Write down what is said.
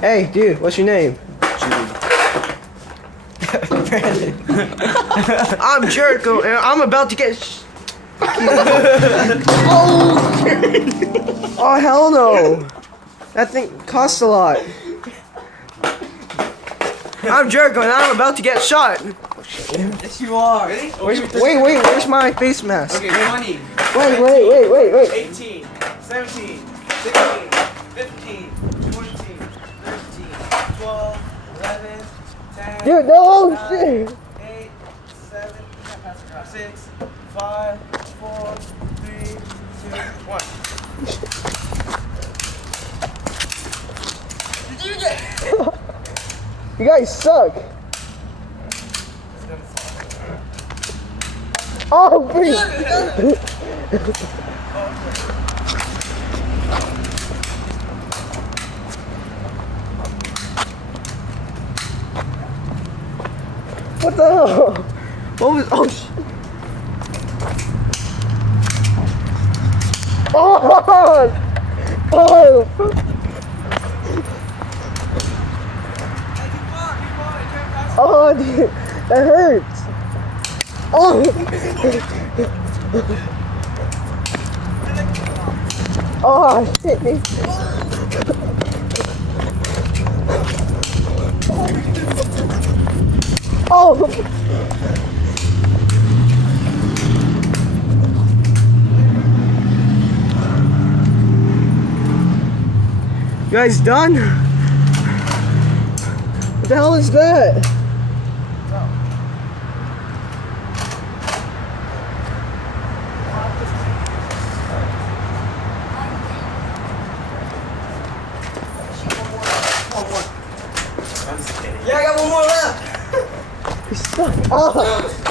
Hey, dude, what's your name? Brandon. I'm Jericho, and I'm about to get. Oh hell no! That thing costs a lot. I'm Jericho, and I'm about to get shot. Yes, you are. Ready? Where's my face mask? Okay, 20. Wait. 18, 17, 16, 15, 14, 13, 12, 11, 10, Dude, no 9, shit. 8, 7, 6, 5, 4, 3, 2, 1. Did you get? You guys suck. Oh, please. What the hell? What was? Oh shit. Oh! Oh! Oh, dude, that hurts. Oh! Oh, shit, dude. Oh! You guys done? What the hell is that? Yeah, I got one more left. You suck. Oh.